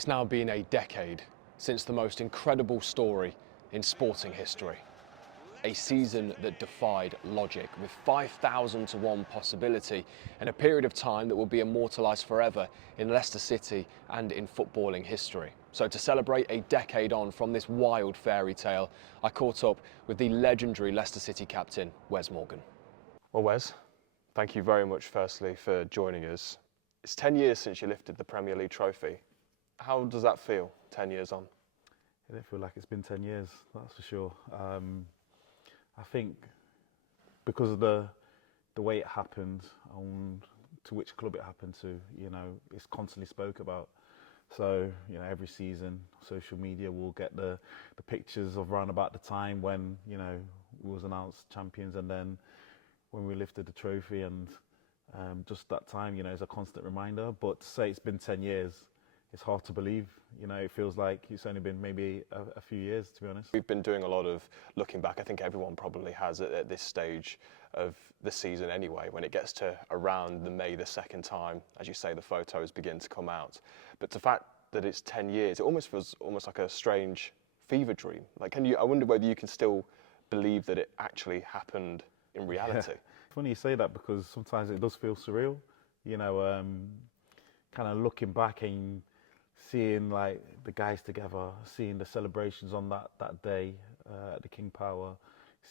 It's now been a decade since the most incredible story in sporting history. A season that defied logic, with 5,000 to 1 possibility, and a period of time that will be immortalised forever in Leicester City and in footballing history. So to celebrate a decade on from this wild fairy tale, I caught up with the legendary Leicester City captain, Wes Morgan. Well, Wes, thank you very much firstly for joining us. It's 10 years since you lifted the Premier League trophy. How does that feel, 10 years on? It don't feel like it's been 10 years, that's for sure. I think because of the way it happened and to which club it happened to, it's constantly spoke about. So, every season, social media will get the pictures of around about the time when, we was announced champions, and then when we lifted the trophy, and just that time, is a constant reminder. But to say it's been 10 years, it's hard to believe. It feels like it's only been maybe a few years, to be honest. We've been doing a lot of looking back. I think everyone probably has at this stage of the season anyway. When it gets to around the May the 2nd time, as you say, the photos begin to come out. But the fact that it's 10 years, it almost feels almost like a strange fever dream. Like, I wonder whether you can still believe that it actually happened in reality. Yeah. Funny you say that, because sometimes it does feel surreal. Kind of looking back and seeing like the guys together, seeing the celebrations on that day at the King Power,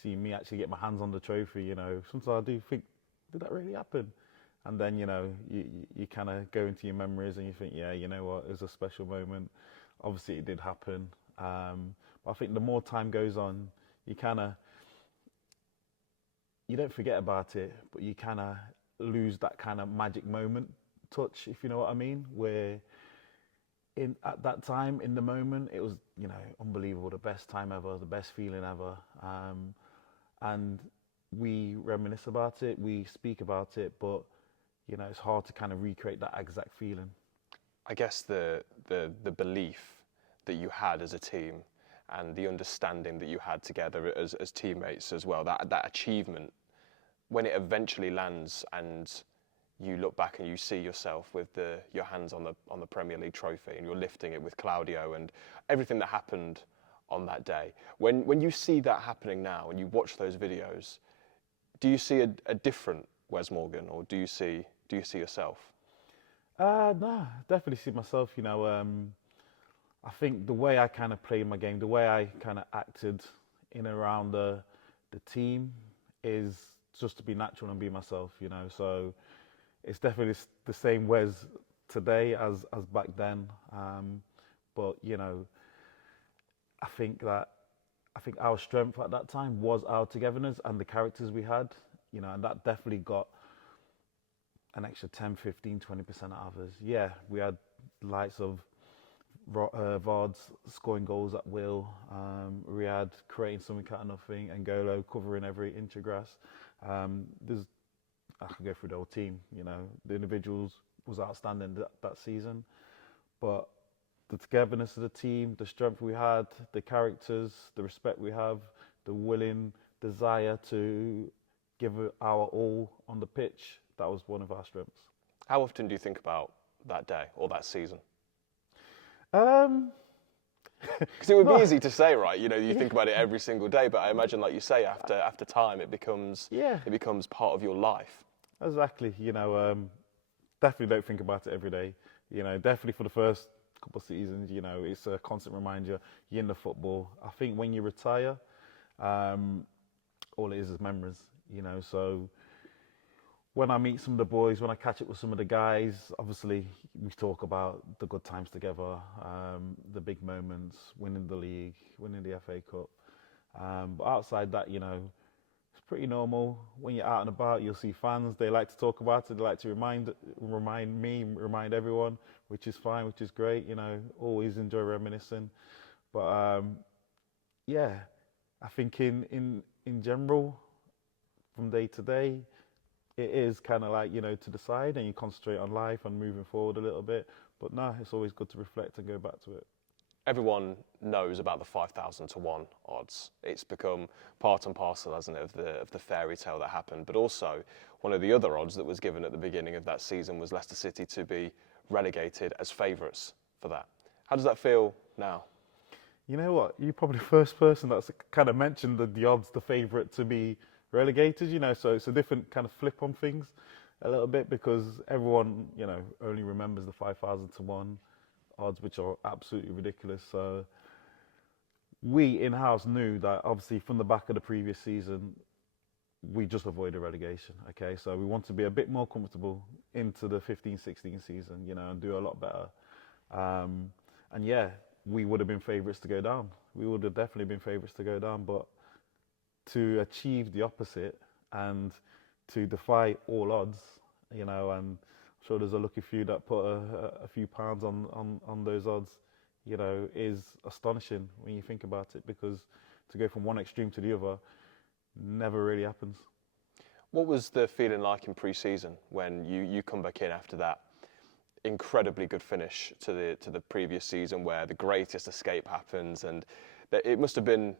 seeing me actually get my hands on the trophy, sometimes I do think, did that really happen? And then, you kind of go into your memories and you think, yeah, you know what, it was a special moment. Obviously it did happen. But I think the more time goes on, you don't forget about it, but you kind of lose that kind of magic moment touch, if you know what I mean, where at that time, in the moment, it was, unbelievable, the best time ever, the best feeling ever. And we reminisce about it, we speak about it, but, it's hard to kind of recreate that exact feeling. I guess the belief that you had as a team and the understanding that you had together as teammates as well, that achievement, when it eventually lands and you look back and you see yourself with your hands on the Premier League trophy and you're lifting it with Claudio and everything that happened on that day. When you see that happening now and you watch those videos, do you see a different Wes Morgan, or do you see yourself? No, definitely see myself. I think the way I kind of played my game, the way I kind of acted in and around the team is just to be natural and be myself. So it's definitely the same Wes today as back then. But I think our strength at that time was our togetherness and the characters we had, and that definitely got an extra 10, 15, 20% out of us. Yeah, we had likes of Vards scoring goals at will, Riyad creating something out of nothing, and N'Golo covering every inch of grass. I could go through the whole team, the individuals was outstanding that season, but the togetherness of the team, the strength we had, the characters, the respect we have, the willing desire to give our all on the pitch, that was one of our strengths. How often do you think about that day or that season? Because it would be easy to say, right? You think about it every single day, but I imagine, like you say, after time, it becomes part of your life. Exactly. Definitely don't think about it every day. Definitely for the first couple of seasons, it's a constant reminder you're in the football. I think when you retire, all it is memories. So when I meet some of the boys, when I catch up with some of the guys, obviously we talk about the good times together, the big moments, winning the league, winning the FA Cup. But outside that, it's pretty normal. When you're out and about, you'll see fans. They like to talk about it. They like to remind me, remind everyone, which is fine, which is great. Always enjoy reminiscing. But yeah, I think in general, from day to day, it is kind of like, to decide and you concentrate on life and moving forward a little bit. But no, it's always good to reflect and go back to it. Everyone knows about the 5,000 to 1 odds. It's become part and parcel, hasn't it, of the fairy tale that happened. But also, one of the other odds that was given at the beginning of that season was Leicester City to be relegated as favourites for that. How does that feel now? You know what? You're probably the first person that's kind of mentioned the odds, the favourite to be relegated. So it's a different kind of flip on things a little bit because everyone, only remembers the 5,000 to 1 odds, which are absolutely ridiculous. So we in-house knew that obviously from the back of the previous season, we just avoided relegation. Okay, so we want to be a bit more comfortable into the 15-16 season, and do a lot better. And yeah, we would have been favourites to go down. We would have definitely been favourites to go down, but to achieve the opposite and to defy all odds, and I'm sure there's a lucky few that put a few pounds on those odds, is astonishing when you think about it, because to go from one extreme to the other never really happens. What was the feeling like in pre-season when you come back in after that incredibly good finish to the previous season, where the greatest escape happens, and it must have been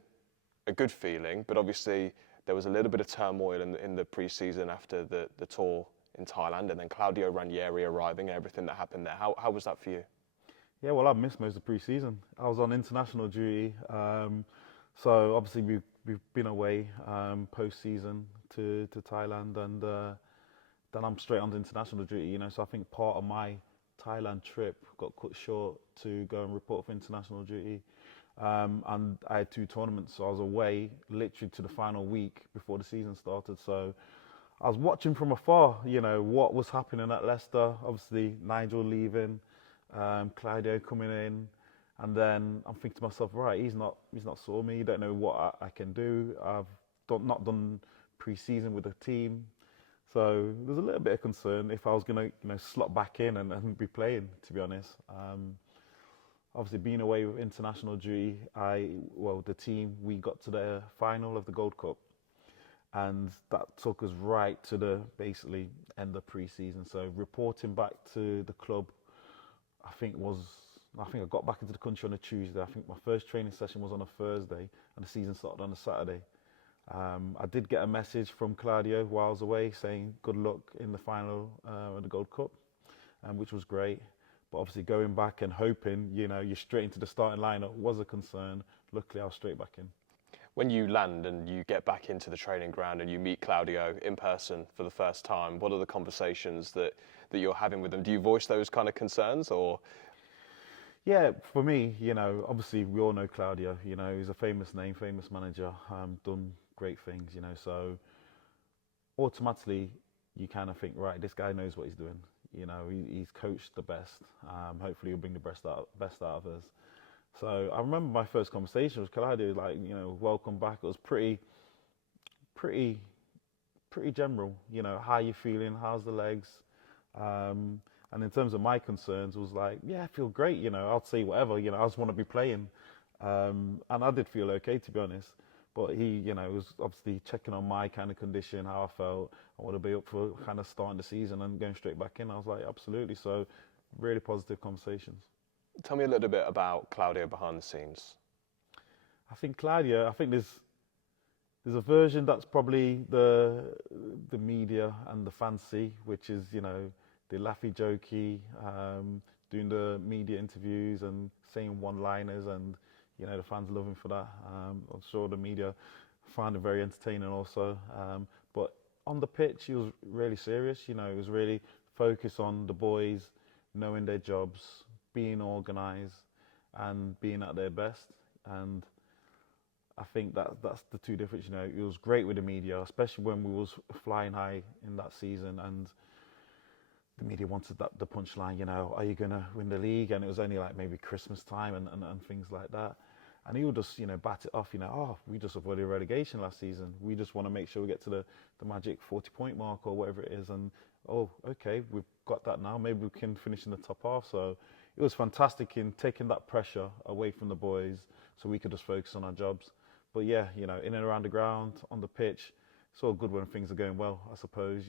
a good feeling, but obviously there was a little bit of turmoil in the pre-season after the tour in Thailand, and then Claudio Ranieri arriving and everything that happened there. How was that for you? Yeah, well, I missed most of pre-season. I was on international duty, so obviously we've been away post-season to Thailand, and then I'm straight on to international duty. So I think part of my Thailand trip got cut short to go and report for international duty, and I had 2 tournaments, so I was away literally to the final week before the season started. So I was watching from afar, what was happening at Leicester. Obviously Nigel leaving, Claudio coming in, and then I'm thinking to myself, right, he's not saw me. Don't know what I can do. I've not done pre-season with the team, so there's a little bit of concern if I was going to slot back in and be playing, to be honest. Obviously being away with international duty, the team, we got to the final of the Gold Cup, and that took us right to the basically end of pre-season. So reporting back to the club, I think I got back into the country on a Tuesday. I think my first training session was on a Thursday, and the season started on a Saturday. I did get a message from Claudio while I was away saying good luck in the final of the Gold Cup, which was great. But obviously going back and hoping, you're straight into the starting lineup was a concern. Luckily, I was straight back in. When you land and you get back into the training ground and you meet Claudio in person for the first time, what are the conversations that you're having with him? Do you voice those kind of concerns, or? Yeah, for me, obviously we all know Claudio. He's a famous name, famous manager, done great things. So automatically you kind of think, right, this guy knows what he's doing. He's coached the best. Hopefully he'll bring the best out of us. So I remember my first conversation with Claudio, welcome back. It was pretty general. How you feeling? How's the legs? And in terms of my concerns, it was like, yeah, I feel great. I'll say whatever. I just want to be playing. And I did feel okay, to be honest. But he, was obviously checking on my kind of condition, how I felt. I want to be up for kind of starting the season and going straight back in. I was like, absolutely. So really positive conversations. Tell me a little bit about Claudio behind the scenes. I think there's a version that's probably the media and the fancy, which is, the laughy jokey, doing the media interviews and saying one-liners, and the fans love him for that. I'm sure the media find it very entertaining also. But on the pitch, he was really serious. He was really focused on the boys knowing their jobs, being organised, and being at their best. And I think that's the two difference. It was great with the media, especially when we was flying high in that season, and the media wanted the punchline. Are you gonna win the league? And it was only like maybe Christmas time and things like that. And he would just bat it off. We just avoided relegation last season. We just want to make sure we get to the magic 40-point mark or whatever it is. And okay, we've got that now. Maybe we can finish in the top half. So it was fantastic in taking that pressure away from the boys, so we could just focus on our jobs. But yeah, in and around the ground, on the pitch, it's all good when things are going well, I suppose.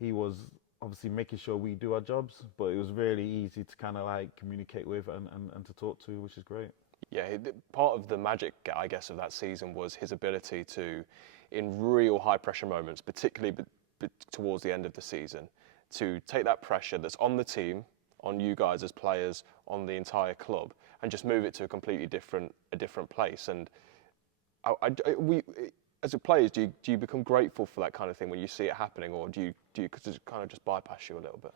He was obviously making sure we do our jobs, but it was really easy to kind of like communicate with and to talk to, which is great. Yeah, part of the magic, I guess, of that season was his ability to, in real high pressure moments, particularly towards the end of the season, to take that pressure that's on the team on you guys as players, on the entire club, and just move it to a completely different place. And we, as a players, do you become grateful for that kind of thing when you see it happening, or do you cause it kind of just bypass you a little bit?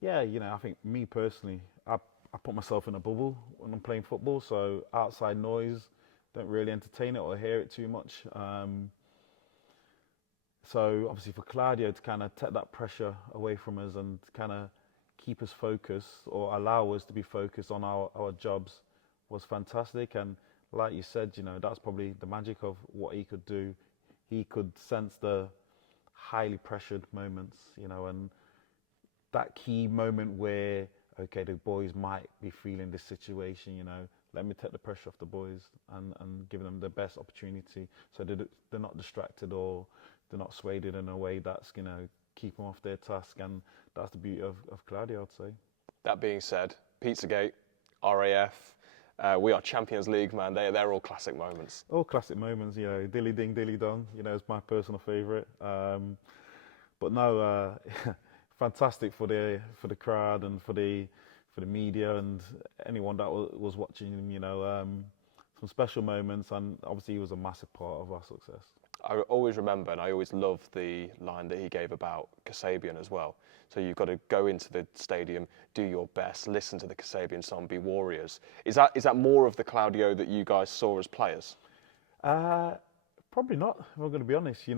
Yeah, I think me personally, I put myself in a bubble when I'm playing football, so outside noise, don't really entertain it or hear it too much. So obviously for Claudio to kind of take that pressure away from us and kind of keep us focused or allow us to be focused on our jobs was fantastic. And like you said, that's probably the magic of what he could do. He could sense the highly pressured moments, and that key moment where, okay, the boys might be feeling this situation, let me take the pressure off the boys and give them the best opportunity so they're not distracted or they're not swayed in a way that's going to keep them off their task. And that's the beauty of Claudio, I'd say. That being said, Pizzagate, RAF, we are Champions League, man. They're all classic moments. All classic moments, dilly ding, dilly dong, is my personal favourite. But no, fantastic for the crowd and for the media and anyone that was watching. Some special moments, and obviously he was a massive part of our success. I always remember, and I always love the line that he gave about Kasabian as well. So you've got to go into the stadium, do your best, listen to the Kasabian song, be warriors. Is that more of the Claudio that you guys saw as players? Probably not, if I'm going to be honest.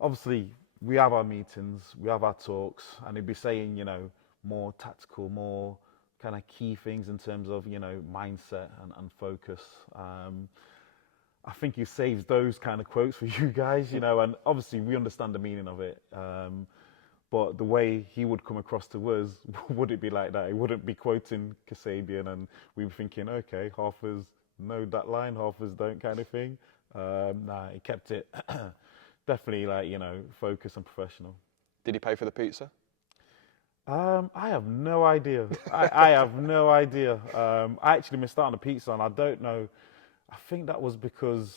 Obviously we have our meetings, we have our talks, and he'd be saying, more tactical, more kind of key things in terms of, mindset and focus. I think he saves those kind of quotes for you guys, and obviously we understand the meaning of it. But the way he would come across to us, would it be like that? He wouldn't be quoting Kasabian and we'd be thinking, okay, half of us know that line, half of us don't kind of thing. Nah, he kept it definitely focused and professional. Did he pay for the pizza? I have no idea. I have no idea. I actually missed out on the pizza and I don't know. I think that was because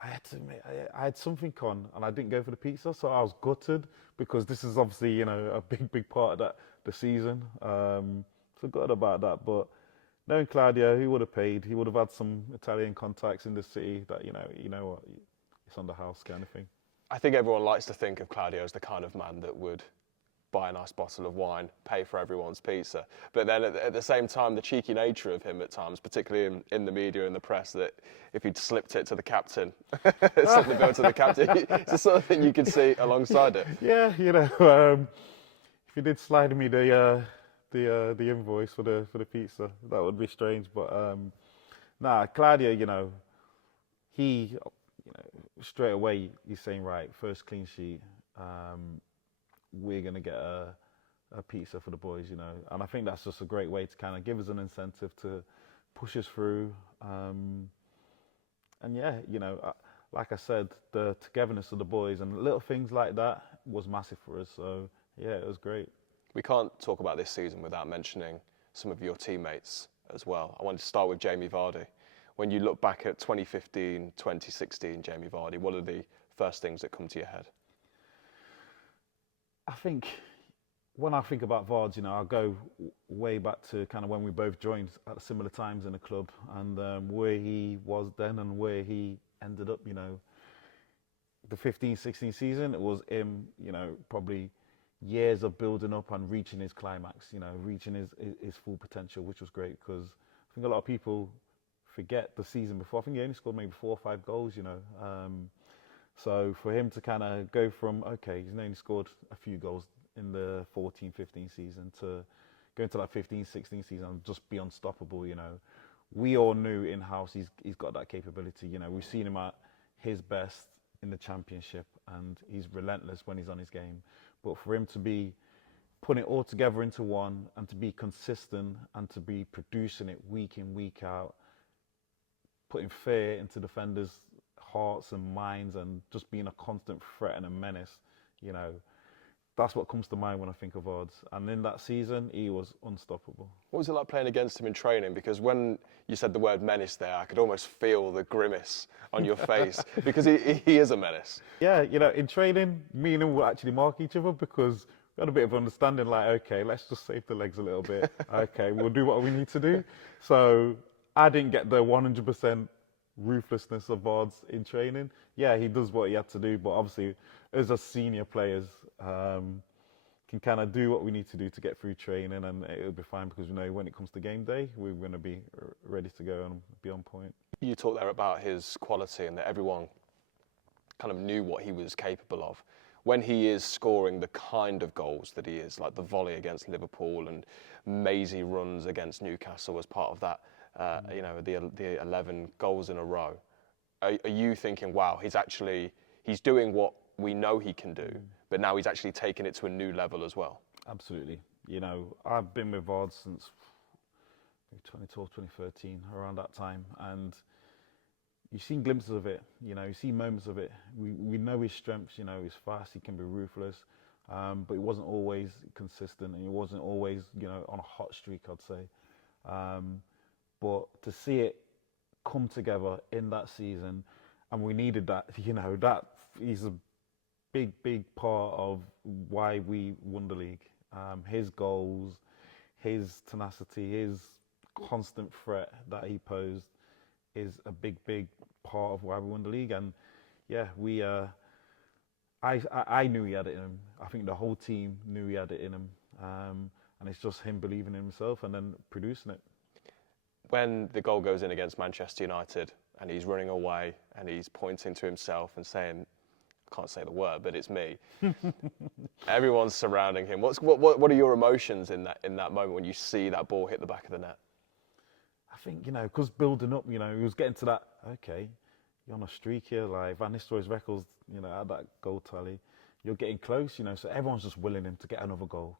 I had something on and I didn't go for the pizza, so I was gutted because this is obviously, a big part of the season. Forgot about that, but knowing Claudio, he would have paid. He would have had some Italian contacts in the city that, what, it's on the house kind of thing. I think everyone likes to think of Claudio as the kind of man that would buy a nice bottle of wine, pay for everyone's pizza. But then at the same time, the cheeky nature of him at times, particularly in the media and the press, that if he'd slipped it to the captain, slipped the bill to the captain, it's the sort of thing you can see alongside it. Yeah, if you did slide me the invoice for the pizza, that would be strange. But Claudio, he, straight away he's saying, right, first clean sheet. We're going to get a pizza for the boys, and I think that's just a great way to kind of give us an incentive to push us through. And yeah, like I said, the togetherness of the boys and little things like that was massive for us. So yeah, it was great. We can't talk about this season without mentioning some of your teammates as well. I wanted to start with Jamie Vardy. When you look back at 2015, 2016, Jamie Vardy, what are the first things that come to your head? I think when I think about Vards, I go way back to kind of when we both joined at similar times in the club and where he was then and where he ended up, the 15-16 season, it was him, probably years of building up and reaching his climax, reaching his full potential, which was great because I think a lot of people forget the season before. I think he only scored maybe 4 or 5 goals, So for him to kind of go from, okay, he's only scored a few goals in the 14-15 season to go into that 15-16 season and just be unstoppable, we all knew in-house he's got that capability. We've seen him at his best in the Championship and he's relentless when he's on his game. But for him to be putting it all together into one and to be consistent and to be producing it week in, week out, putting fear into defenders' hearts and minds and just being a constant threat and a menace, that's what comes to mind when I think of Odds. And in that season, he was unstoppable. What was it like playing against him in training? Because when you said the word menace there, I could almost feel the grimace on your face because he is a menace. Yeah, in training, me and him will actually mark each other because we had a bit of understanding, like, okay, let's just save the legs a little bit. Okay, we'll do what we need to do. So I didn't get the 100% ruthlessness of Vards in training. Yeah, he does what he had to do, but obviously, as a senior players, can kind of do what we need to do to get through training, and it'll be fine because, you know, when it comes to game day, we're going to be ready to go and be on point. You talked there about his quality and that everyone kind of knew what he was capable of. When he is scoring the kind of goals that he is, like the volley against Liverpool and mazy runs against Newcastle as part of that, you know, the 11 goals in a row, are you thinking, wow, he's doing what we know he can do, but now he's actually taken it to a new level as well? Absolutely. You know, I've been with Vards since 2012, 2013, around that time, and you've seen glimpses of it. You know, you see moments of it. We know his strengths. You know, he's fast. He can be ruthless, but he wasn't always consistent, and he wasn't always, you know, on a hot streak, I'd say. But to see it come together in that season, and we needed that. You know, that he's a big part of why we won the league. His goals, his tenacity, his constant threat that he posed is a big part of why we won the league. And yeah, I knew he had it in him. I think the whole team knew he had it in him. And it's just him believing in himself and then producing it. When the goal goes in against Manchester United and he's running away and he's pointing to himself and saying, I can't say the word, but it's me. Everyone's surrounding him. What are your emotions in that moment when you see that ball hit the back of the net? I think, you know, because building up, you know, he was getting to that, okay, you're on a streak here, like Van Nistelrooy's records, you know, at that goal tally. You're getting close, you know, so everyone's just willing him to get another goal,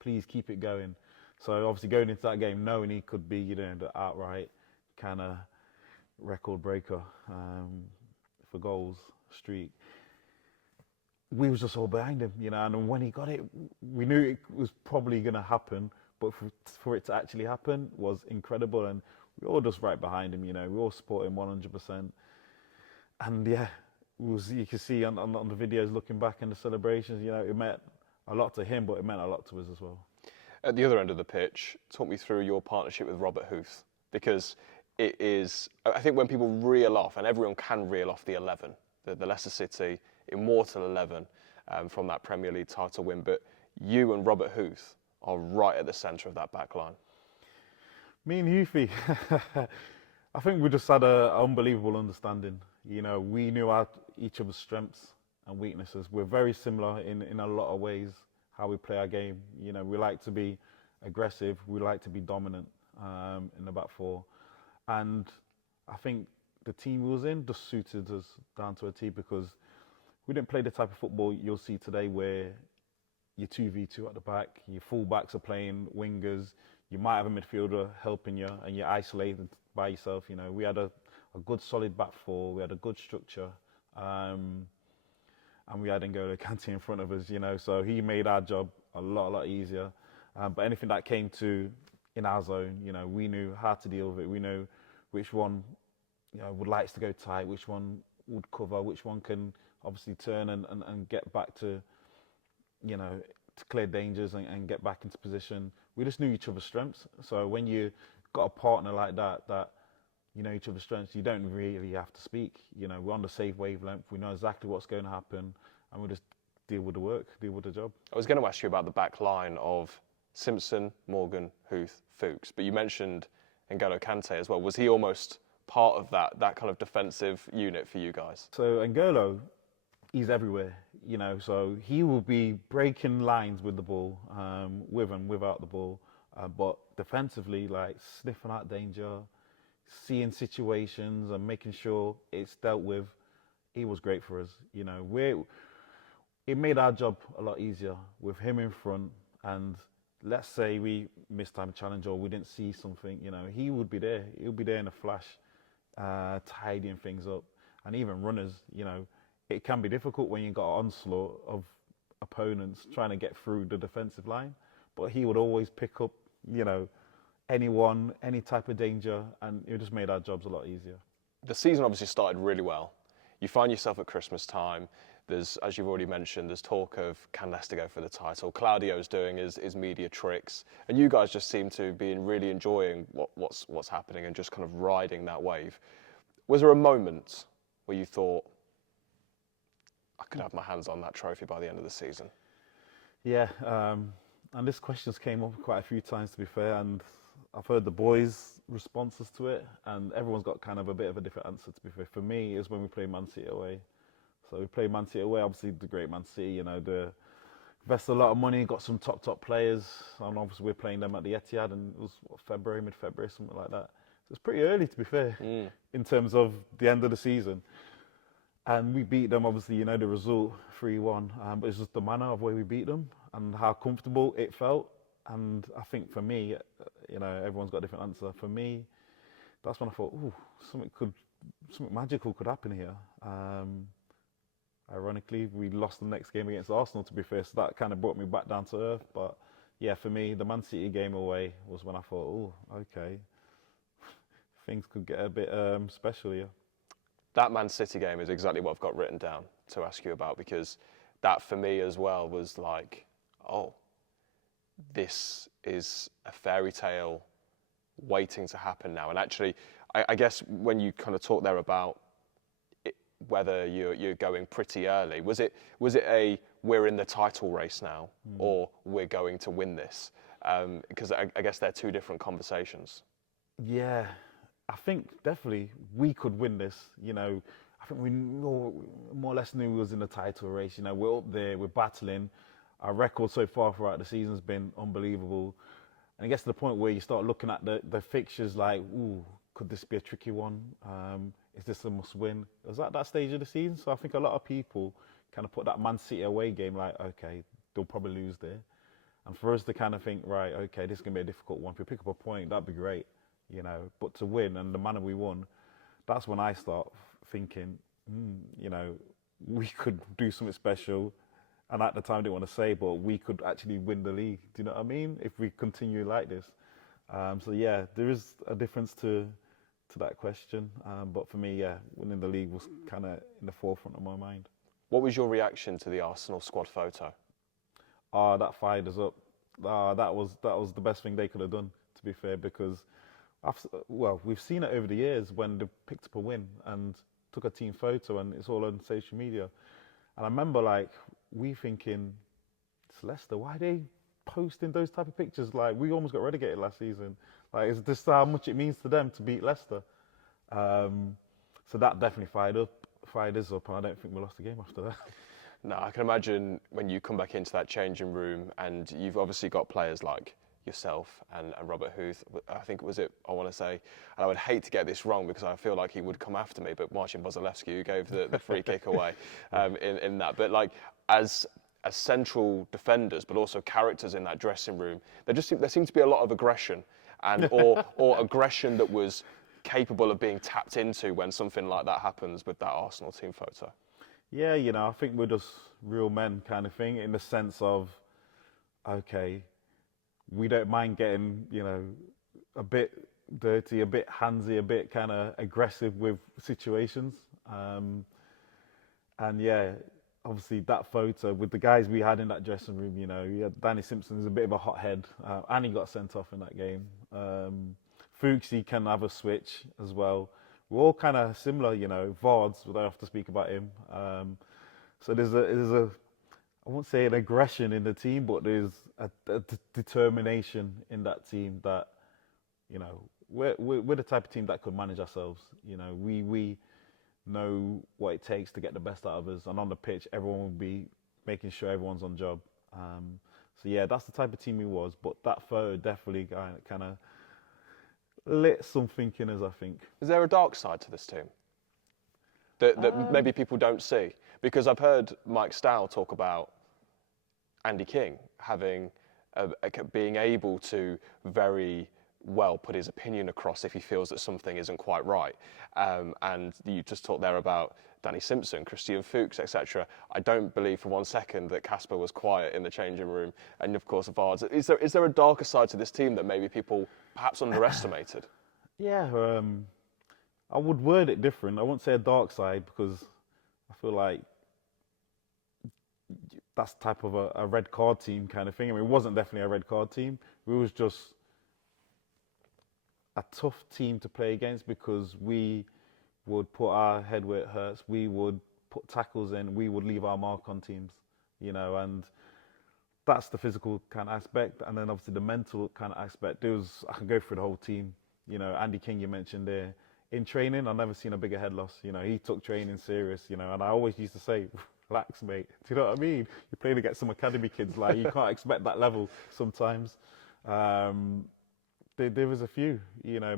please keep it going. So obviously going into that game knowing he could be, you know, the outright kind of record breaker for goals streak, we was just all behind him, you know, and when he got it, we knew it was probably going to happen, but for it to actually happen was incredible, and we were all just right behind him, you know, we all support him 100%. And yeah, you can see on the videos looking back in the celebrations, you know, it meant a lot to him, but it meant a lot to us as well. At the other end of the pitch, talk me through your partnership with Robert Huth, because it is, I think when people reel off, and everyone can reel off the 11, the Leicester City immortal 11 from that Premier League title win, but you and Robert Huth are right at the centre of that back line. Me and Huthie, I think we just had an unbelievable understanding. You know, we knew each other's strengths and weaknesses. We're very similar in a lot of ways, how we play our game. You know, we like to be aggressive, we like to be dominant in the back four. And I think the team we was in just suited us down to a T, because we didn't play the type of football you'll see today where you're 2v2 at the back, your full-backs are playing wingers, you might have a midfielder helping you, and you're isolated by yourself. You know, we had a good solid back four, we had a good structure, and we had N'Golo Kante in front of us, you know, so he made our job a lot easier. But anything that came to in our zone, you know, we knew how to deal with it. We knew which one, you know, would like to go tight, which one would cover, which one can obviously turn and get back to, you know, to clear dangers and get back into position. We just knew each other's strengths. So when you got a partner like that you know each other's strengths, you don't really have to speak. You know, we're on the same wavelength. We know exactly what's going to happen, and we just deal with the work, deal with the job. I was going to ask you about the back line of Simpson, Morgan, Huth, Fuchs, but you mentioned N'Golo Kante as well. Was he almost part of that kind of defensive unit for you guys? So N'Golo, he's everywhere, you know, so he will be breaking lines with the ball, with and without the ball, but defensively, like sniffing out danger, seeing situations and making sure it's dealt with, he was great for us. You know, it made our job a lot easier with him in front, and let's say we missed time challenge or we didn't see something, you know, he would be there. He'll be there in a flash, tidying things up. And even runners, you know, it can be difficult when you've got an onslaught of opponents trying to get through the defensive line, but he would always pick up, you know, anyone, any type of danger, and it just made our jobs a lot easier. The season obviously started really well. You find yourself at Christmas time, There's, as you've already mentioned, there's talk of can Leicester go for the title. Claudio's doing his media tricks, and you guys just seem to be really enjoying what's happening and just kind of riding that wave. Was there a moment where you thought, I could have my hands on that trophy by the end of the season? Yeah, and this question's came up quite a few times, to be fair, and I've heard the boys' responses to it, and everyone's got kind of a bit of a different answer, to be fair. For me, it's when we play Man City away. So we played Man City away, obviously the great Man City, you know, they invested a lot of money, got some top players, and obviously we're playing them at the Etihad, and it was mid-February, something like that. So it's pretty early, to be fair, in terms of the end of the season. And we beat them, obviously, you know, the result, 3-1, but it's just the manner of where we beat them and how comfortable it felt. And I think for me, you know, everyone's got a different answer. For me, that's when I thought, ooh, something magical could happen here. Ironically, we lost the next game against Arsenal, to be fair, so that kind of brought me back down to earth. But yeah, for me, the Man City game away was when I thought, oh, okay, things could get a bit special here. That Man City game is exactly what I've got written down to ask you about, because that for me as well was like, oh, this is a fairy tale waiting to happen now. And actually, I guess when you kind of talk there about whether you're going pretty early, was it a we're in the title race now, or we're going to win this? Because I guess they're two different conversations. Yeah, I think definitely we could win this. You know, I think we more or less knew we was in the title race. You know, we're up there, we're battling. Our record so far throughout the season has been unbelievable. And it gets to the point where you start looking at the fixtures like, ooh, could this be a tricky one? Is this a must-win? It was at that stage of the season, so I think a lot of people kind of put that Man City away game like, okay, they'll probably lose there. And for us to kind of think, right, okay, this is going to be a difficult one. If we pick up a point, that'd be great, you know. But to win, and the manner we won, that's when I start thinking, you know, we could do something special. And at the time, I didn't want to say, but we could actually win the league. Do you know what I mean? If we continue like this. So yeah, there is a difference to that question. But for me, yeah, winning the league was kind of in the forefront of my mind. What was your reaction to the Arsenal squad photo? That fired us up. That was the best thing they could have done, to be fair, because we've seen it over the years when they picked up a win and took a team photo, and it's all on social media. And I remember, like, we thinking, it's Leicester, why are they posting those type of pictures? Like, we almost got relegated last season. Like, it's just how much it means to them to beat Leicester. So that definitely fired us up, and I don't think we lost the game after that. No, I can imagine when you come back into that changing room, and you've obviously got players like yourself and Robert Huth, I think was it, I want to say, and I would hate to get this wrong because I feel like he would come after me, but Marcin Bozalewski, who gave the free kick away in that. But like, as central defenders, but also characters in that dressing room, there seemed to be a lot of aggression, and or aggression that was capable of being tapped into when something like that happens with that Arsenal team photo. Yeah, you know, I think we're just real men kind of thing, in the sense of, okay, we don't mind getting, you know, a bit dirty, a bit handsy, a bit kind of aggressive with situations. And yeah, obviously that photo with the guys we had in that dressing room, you know, you had Danny Simpson is a bit of a hothead, and he got sent off in that game. Fuchs, he can have a switch as well. We're all kind of similar, you know. Vards, we don't have to speak about him. So there's a I won't say an aggression in the team, but there's a determination in that team that, you know, we're the type of team that could manage ourselves. You know, we know what it takes to get the best out of us, and on the pitch, everyone will be making sure everyone's on job. So yeah, that's the type of team we was. But that photo definitely kind of lit something in us, I think. Is there a dark side to this team that maybe people don't see? Because I've heard Mike Stow talk about Andy King having being able to very well put his opinion across if he feels that something isn't quite right. And you just talked there about Danny Simpson, Christian Fuchs, etc. I don't believe for one second that Kasper was quiet in the changing room. And of course, Vards. Is there a darker side to this team that maybe people perhaps underestimated? Yeah, I would word it different. I wouldn't say a dark side, because I feel like that's type of a red card team kind of thing. I mean, it wasn't definitely a red card team. We was just a tough team to play against because we would put our head where it hurts. We would put tackles in. We would leave our mark on teams, and that's the physical kind of aspect. And then obviously the mental kind of aspect. I can go through the whole team. Andy King, you mentioned there. In training, I've never seen a bigger head loss. He took training serious, and I always used to say, relax, mate. Do you know what I mean? You're playing against some academy kids, like, you can't expect that level sometimes. There was a few,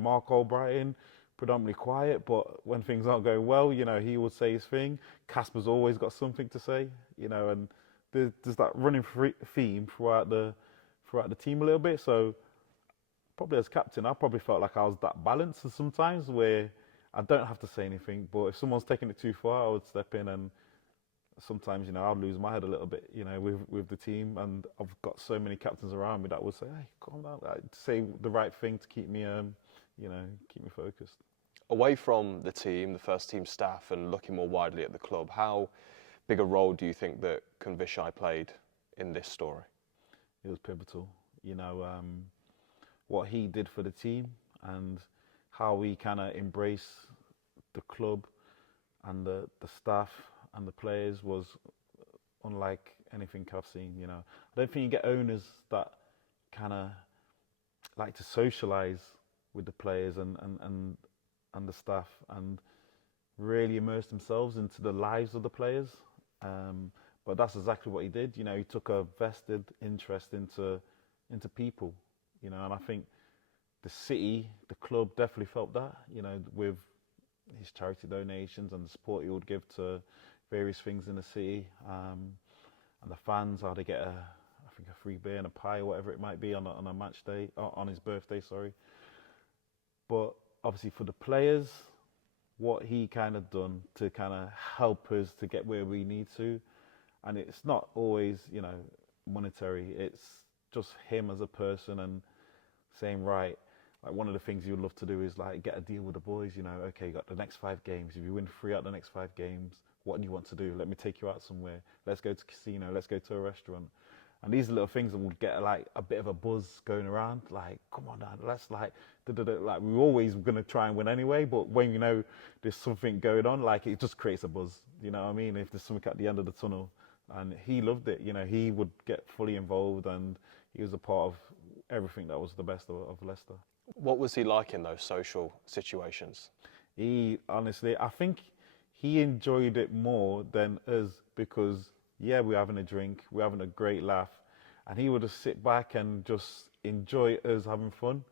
Mark Albrighton, predominantly quiet, but when things aren't going well, he would say his thing. Casper's always got something to say, and there's that running theme throughout the team a little bit. So probably as captain, I probably felt like I was that balanced sometimes where I don't have to say anything, but if someone's taking it too far, I would step in, and sometimes, I'd lose my head a little bit, with the team, and I've got so many captains around me that would say, hey, calm down, say the right thing to keep me, keep me focused. Away from the team, the first team staff, and looking more widely at the club, how big a role do you think that Kunvishai played in this story? It was pivotal, what he did for the team and how he kind of embraced the club and the staff and the players was unlike anything I've seen. I don't think you get owners that kind of like to socialise with the players and the staff and really immerse themselves into the lives of the players. But that's exactly what he did. He took a vested interest into people. And I think the city, the club definitely felt that, with his charity donations and the support he would give to various things in the city, and the fans, how they get a free beer and a pie or whatever it might be on a match day, on his birthday, sorry. But obviously for the players, what he kind of done to kind of help us to get where we need to, and it's not always, monetary, it's just him as a person and saying, right, like one of the things you would love to do is like get a deal with the boys, okay, you got the next 5 games. If you win 3 out of the next 5 games, what do you want to do? Let me take you out somewhere. Let's go to casino. Let's go to a restaurant. And these little things that would get like a bit of a buzz going around. Like, come on, Dad, let's like we're always going to try and win anyway. But when there's something going on, like it just creates a buzz. You know what I mean? If there's something at the end of the tunnel, and he loved it. He would get fully involved, and he was a part of everything that was the best of Leicester. What was he like in those social situations? Honestly, I think he enjoyed it more than us because, yeah, we're having a drink, we're having a great laugh, and he would just sit back and just enjoy us having fun,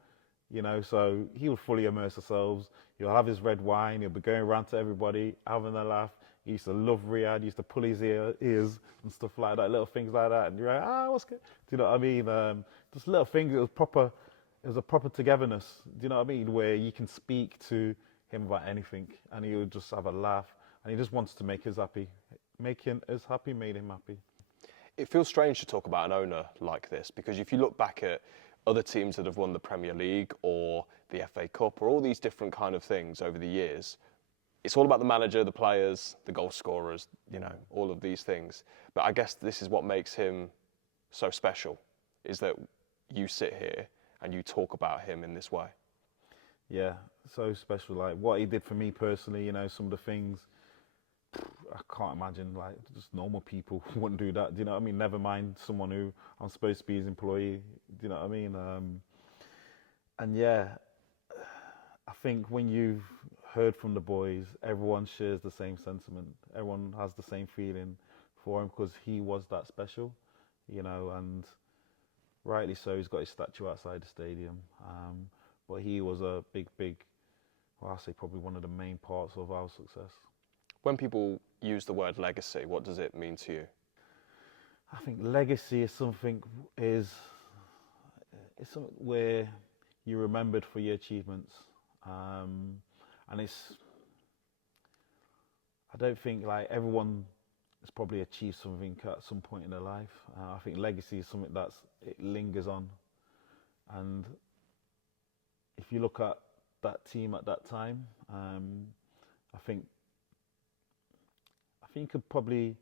so he would fully immerse ourselves. He'll have his red wine, he'll be going around to everybody, having a laugh. He used to love Riyadh, he used to pull his ears and stuff like that, little things like that, and you're like, what's good? Do you know what I mean? Just little things, it was a proper togetherness, do you know what I mean, where you can speak to him about anything, and he would just have a laugh, and he just wants to make us happy. Making us happy made him happy. It feels strange to talk about an owner like this, because if you look back at other teams that have won the Premier League or the FA Cup or all these different kind of things over the years, it's all about the manager, the players, the goal scorers, all of these things. But I guess this is what makes him so special, is that you sit here and you talk about him in this way. Yeah, so special. Like what he did for me personally, some of the things, I can't imagine, like just normal people wouldn't do that. Do you know what I mean? Never mind someone who I'm supposed to be his employee. Do you know what I mean? And yeah, I think when you've heard from the boys, everyone shares the same sentiment. Everyone has the same feeling for him because he was that special, and rightly so. He's got his statue outside the stadium. But he was a big, well, I'll say probably one of the main parts of our success. When people use the word legacy, what does it mean to you? I think legacy is something where you're remembered for your achievements, and I don't think like everyone has probably achieved something at some point in their life. I think legacy is something it lingers on, and if you look at that team at that time, I think you could probably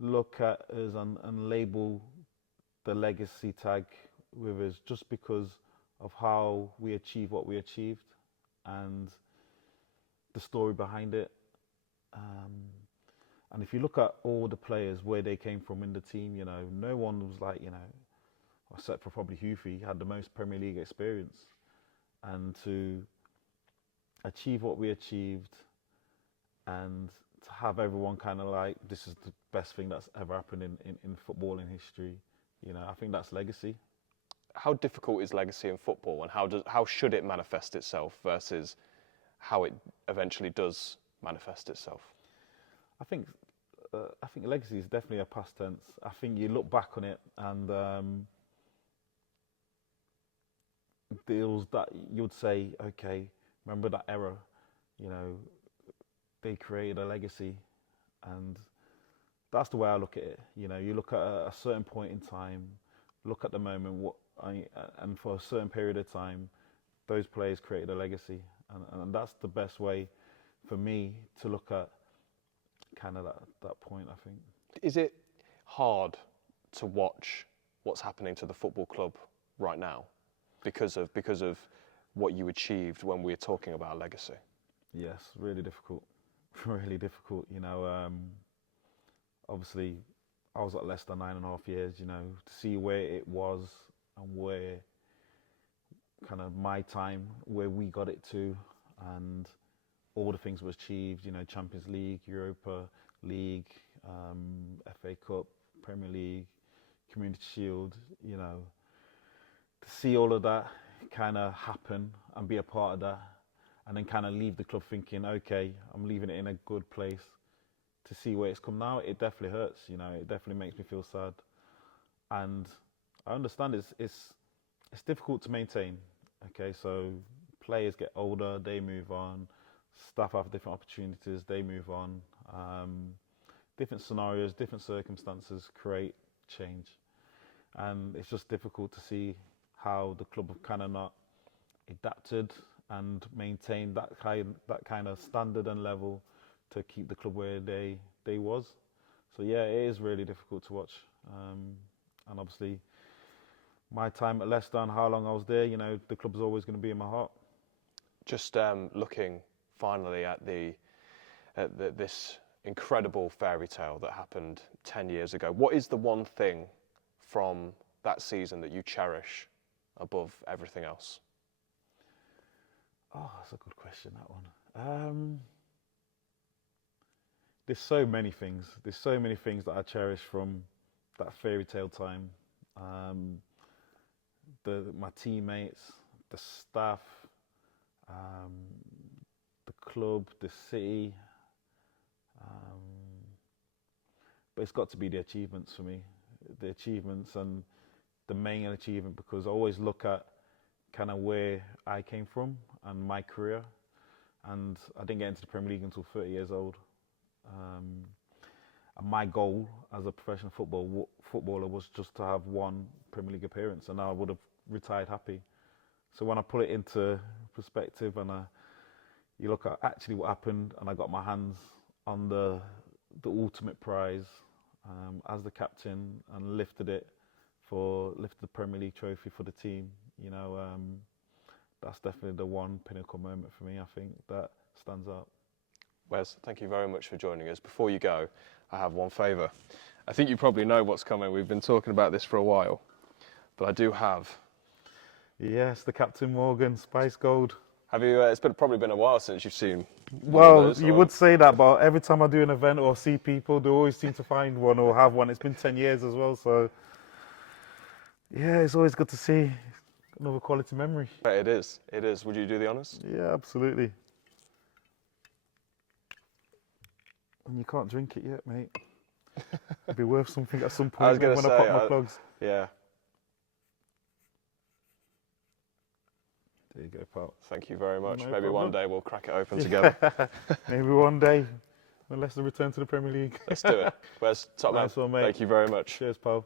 look at us and label the legacy tag with us just because of how we achieved what we achieved and the story behind it. And if you look at all the players, where they came from in the team, you know, no one was like, you know, except for probably Houthi, had the most Premier League experience. And to achieve what we achieved and to have everyone kind of like, this is the best thing that's ever happened in footballing history, you know, I think that's legacy. How difficult is legacy in football, and how should it manifest itself versus how it eventually does manifest itself? I think legacy is definitely a past tense. I think you look back on it and deals that you would say, okay, remember that era, you know, they created a legacy, and that's the way I look at it. You know, you look at a certain point in time, look at the moment, and for a certain period of time, those players created a legacy, and that's the best way for me to look at kind of that point, I think. Is it hard to watch what's happening to the football club right now because of what you achieved when we're talking about legacy? Yes, really difficult. Really difficult. You know, obviously, I was at Leicester 9.5 years. You know, to see where it was and where kind of my time, where we got it to, and all the things were achieved. You know, Champions League, Europa League, FA Cup, Premier League, Community Shield. You know, to see all of that kind of happen and be a part of that, and then kind of leave the club thinking, okay, I'm leaving it in a good place. To see where it's come now, it definitely hurts. You know, it definitely makes me feel sad, and I understand it's difficult to maintain. Okay, so players get older, they move on. Staff have different opportunities, they move on. Different scenarios, different circumstances create change, and it's just difficult to see how the club have kind of not adapted and maintained that kind of standard and level to keep the club where they was. So yeah, it is really difficult to watch, and obviously my time at Leicester and how long I was there, you know, the club's always going to be in my heart. Just looking finally at this incredible fairy tale that happened 10 years ago, what is the one thing from that season that you cherish above everything else? Oh, that's a good question, that one. There's so many things. There's so many things that I cherish from that fairy tale time. My teammates, the staff, the club, the city. But it's got to be the achievements for me. The achievements, and the main achievement, because I always look at kind of where I came from and my career. And I didn't get into the Premier League until 30 years old. And my goal as a professional footballer was just to have one Premier League appearance, and I would have retired happy. So when I put it into perspective and you look at actually what happened, and I got my hands on the ultimate prize as the captain and lifted the Premier League trophy for the team, you know, that's definitely the one pinnacle moment for me, I think, that stands out. Wes, thank you very much for joining us. Before you go, I have one favour. I think you probably know what's coming. We've been talking about this for a while, but I do have. Yes, the Captain Morgan Spice Gold. Have you? It's probably been a while since you've seen. Well, you would say that, but every time I do an event or see people, they always seem to find one or have one. It's been 10 years as well, so yeah, it's always good to see another quality memory. It is. It is. Would you do the honours? Yeah, absolutely. And you can't drink it yet, mate. It'd be worth something at some point when I pop my plugs. Yeah. There you go, pal. Thank you very much. No Maybe problem. one day we'll crack it open together. Maybe one day, when Leicester return to the Premier League. Let's do it. Wes, top man. Nice one, mate. Thank you very much. Cheers, pal.